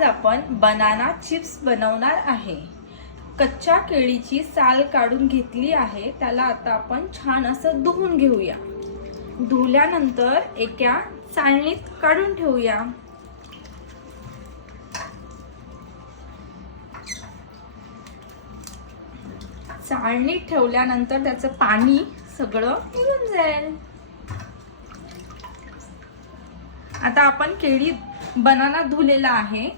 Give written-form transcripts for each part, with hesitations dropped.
आज आपण banana chips बनवणार आहे। कच्च्या केळीची साल काढून घेतली आहे, त्याला आता आपण छान असं धुवून घेऊया। धुल्यानंतर एका चाळणीत काढून ठेवूया। चाळणीत ठेवल्यानंतर त्याचं पाणी सगळं निघून जाईल। आता आपण केळी बनाना धुलेला आहे।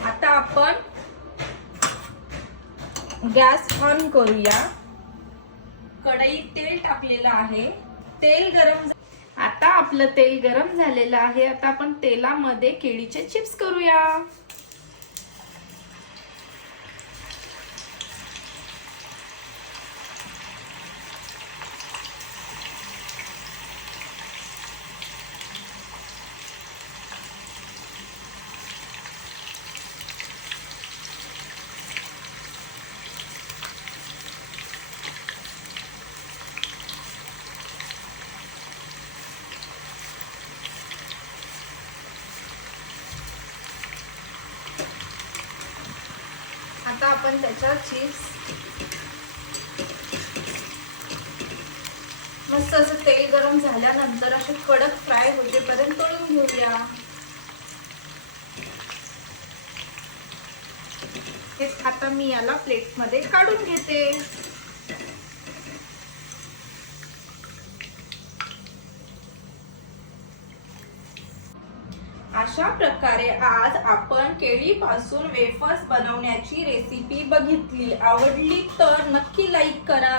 आता आपण गॅस ऑन करूया। कढईत तेल टाकलेलं आहे, तेल गरम। आता आपलं तेल गरम झालेलं आहे। आता आपण तेलामध्ये केळीचे चिप्स करूया। आता आपण त्याच्या चिप्स मस्त असं तेल गरम झाल्यानंतर असे कडक फ्राय होईपर्यंत तळून घेऊया। हेच आता मी याला प्लेट मध्ये काढून घेते। अशा प्रकारे आज आपण केळीपासून वेफर्स बनवण्याची रेसिपी बघितली। आवडली तर नक्की लाईक करा।